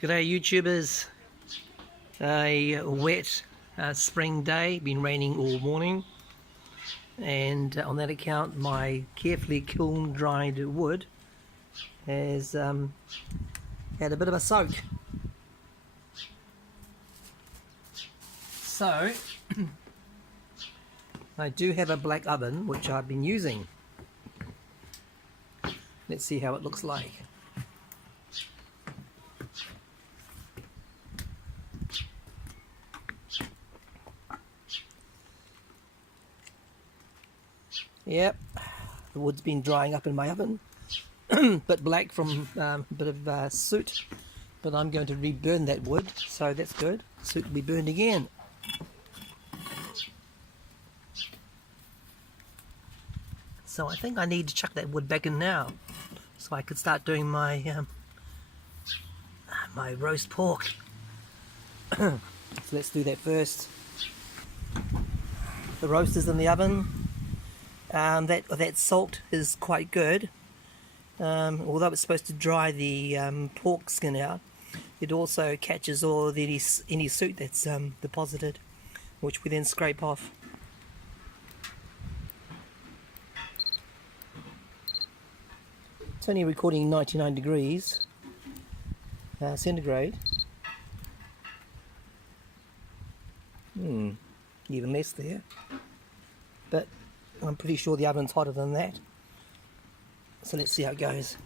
G'day YouTubers. A wet spring day, been raining all morning, and on that account my carefully kiln dried wood has had a bit of a soak. So I do have a black oven which I've been using. Let's see how it looks like. Yep, the wood's been drying up in my oven, bit black from a bit of soot, but I'm going to re-burn that wood, so that's good. Soot will be burned again. So I think I need to chuck that wood back in now, so I could start doing my my roast pork. So let's do that first. The roast is in the oven. That salt is quite good. Although it's supposed to dry the pork skin out, it also catches all any soot that's deposited, which we then scrape off. It's only recording 99 degrees centigrade. Even less there. But I'm pretty sure the oven's hotter than that. So let's see how it goes.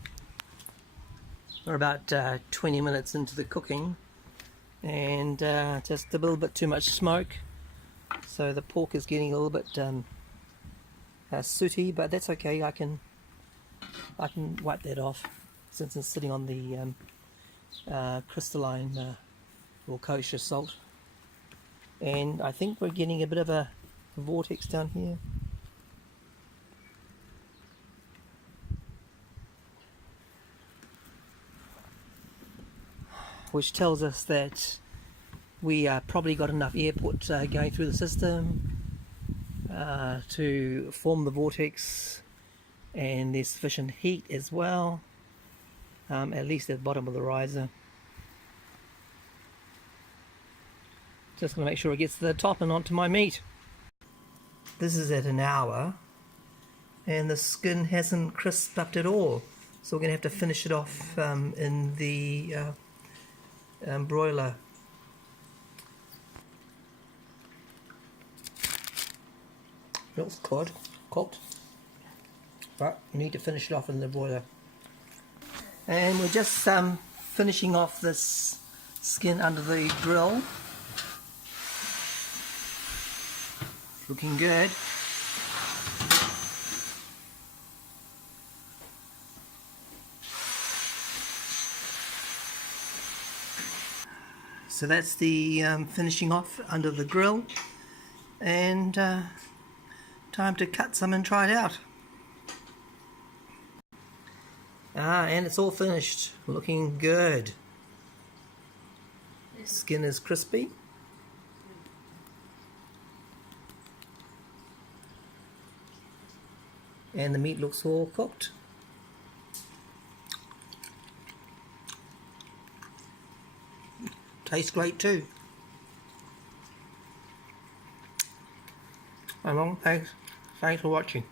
We're about 20 minutes into the cooking, and just a little bit too much smoke. So the pork is getting a little bit sooty, but that's okay. I can wipe that off since it's sitting on the crystalline or kosher salt. And I think we're getting a bit of a vortex down here. Which tells us that we probably got enough airput going through the system to form the vortex, and there's sufficient heat as well, at least at the bottom of the riser. Just going to make sure it gets to the top and onto my meat. This is at an hour, and the skin hasn't crisped up at all, so we're going to have to finish it off in the broiler. Looks good, cooked, but we need to finish it off in the broiler. And we're just finishing off this skin under the grill. Looking good. So that's the finishing off under the grill, and time to cut some and try it out. And it's all finished, looking good. Skin is crispy. And the meat looks all cooked. Tastes great too. Thanks for watching.